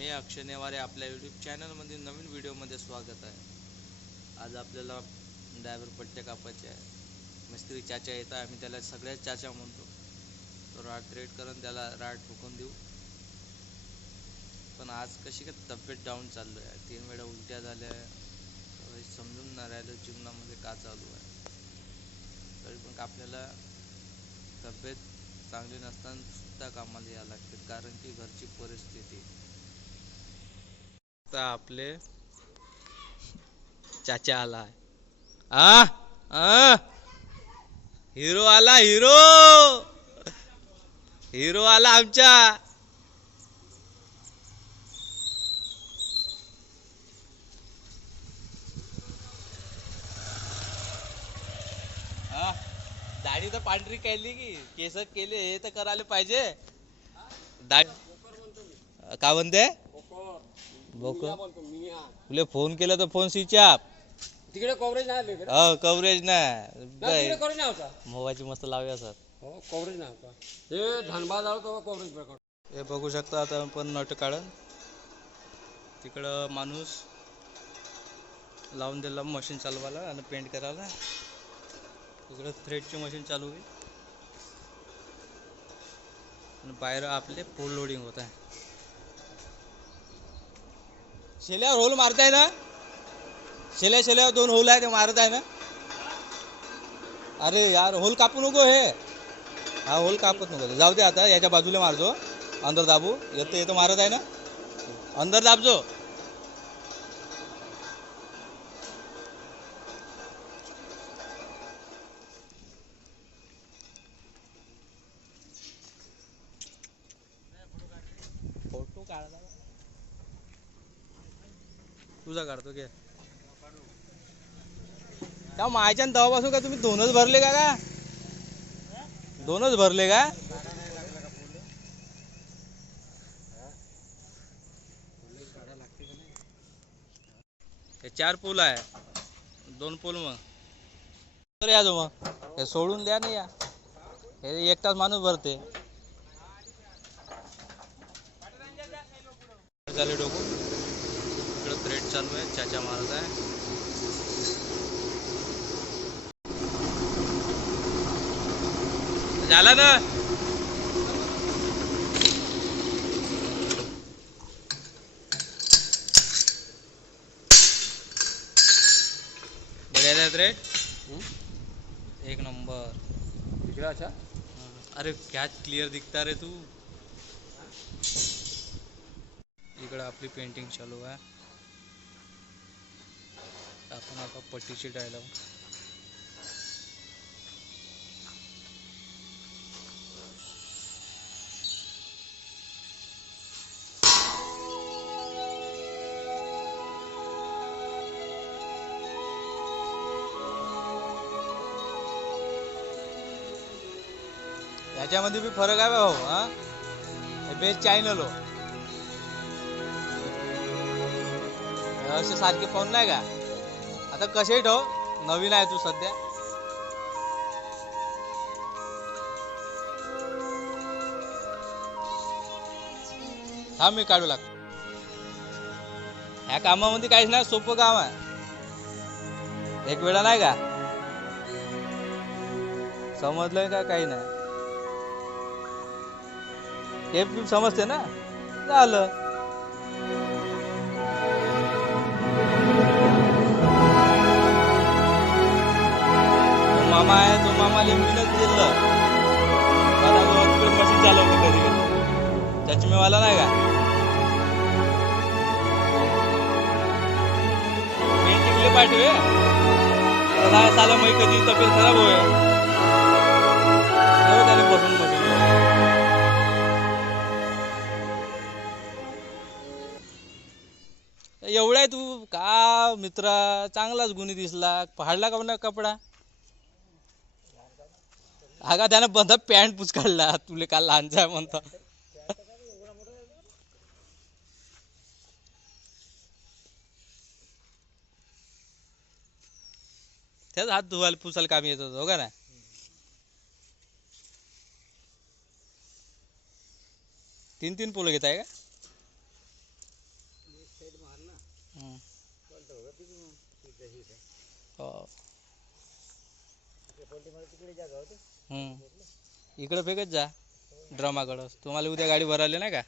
मी अक्षय नेवारे आपल्या यूट्यूब चॅनलमध्ये नवीन व्हिडिओमध्ये स्वागत आहे. आज आपल्याला ड्रायव्हर पट्टे कापायचे आहे. मिस्त्री चाचा येत आहे, आम्ही त्याला सगळ्यात चाचा म्हणतो. तो राट रेट करून त्याला राट ठोकून देऊ. पण आज कशी काय तब्येत डाऊन चालू आहे, 3 वेळा उलट्या झाल्या. समजून नाही राहिलं जीवनामध्ये का चालू आहे. तरी पण आपल्याला तब्येत चांगली नसताना सुद्धा कामाला यावं लागते, कारण की घरची परिस्थिती. आता आपले चाचा आला. आ आ हिरो आला, हिरो हिरो आला आमच्या. दाढी तर पांढरी केली की केस केले, हे तर करायला पाहिजे. दाढी का म्हणते तुले फोन केला तर फोन स्विच ऑफ. तिकडे कव्हरेज नाही. हो कव्हरेज नाही. कव्हरेज नाही होता. मोबाईलची मस्त लावूया सर. हो कव्हरेज नाही होता. हे धनबाद आलो तेव्हा कव्हरेज बरं. हे बघू शकता. आता आपण नट काढून तिकडं माणूस लावून दिला मशीन चालवायला आणि पेंट करायला. तिकडं थ्रेडची मशीन चालू होईल आणि बाहेर आपले फुल लोडिंग होत आहे. शेल्यावर होल मारताय ना. शेल्यावर 2 होल आहे ते मारत आहे ना. अरे यार होल कापू नको. हे हा होल कापत नको, जाऊ दे. आता याच्या बाजूला मारजो, अंदर दाबू. येतं मारत आहे ना, अंदर दाबजो. फोटो काढला तुझा काढतो घे. त्या मायच्या दवापासून का तुम्ही 2च भरले का 2च भरले का? हे 4 पूल आहे, 2 पूल. मग तर या जो मग हे सोडून द्या ना. या हे 1 तास माणूस भरते. झाले डोकू. इकडं थ्रेड चालू आहे, चाचा मारत आहे. झाला ना. बढ़िया थ्रेड, 1 नंबर. तिकडे अच्छा. अरे क्या क्लियर दिखता रे तू. इकडं आपली पेंटिंग चालू आहे. आपण आता पट्टीची डायलॉग. याच्यामध्ये बी फरक आहे भाऊ. हा हे बेस्ट चॅनल हो. असे सारखे फोन नाही का. आता कसे ठेव, नवीन आहे तू सध्या. हा मी काढू लागतो. ह्या कामामध्ये काहीच नाही, सोपं काम आहे. 1 वेळा नाही का समजलंय का? काही नाही. टेप समजते ना, झालं. तो मामा आहे, तो मामा लिंबीनच दिलं. मला मशीन चालवतो कधी कधी. चष्मेवाला नाही का, पेंटिंगले पाठवे. काय साला मग कधी तब्येत खराब होय त्याने बसून मशीन. एवढा आहे तू का मित्रा. चांगलाच गुन्हे दिसला. फाडला का म्हणा कपडा. हा त्यानं बंद पॅन्ट पुचकाडला. तुले का लहानचा म्हणता. त्याच हात धुवायला पुसायला काम येत होतं हो का ना. 3 पूल घेत आहे का. हम्म. हो. हम्म. इकडं फेकत जा ड्रमाकडं. तुम्हाला उद्या गाडी भरायला नाही का.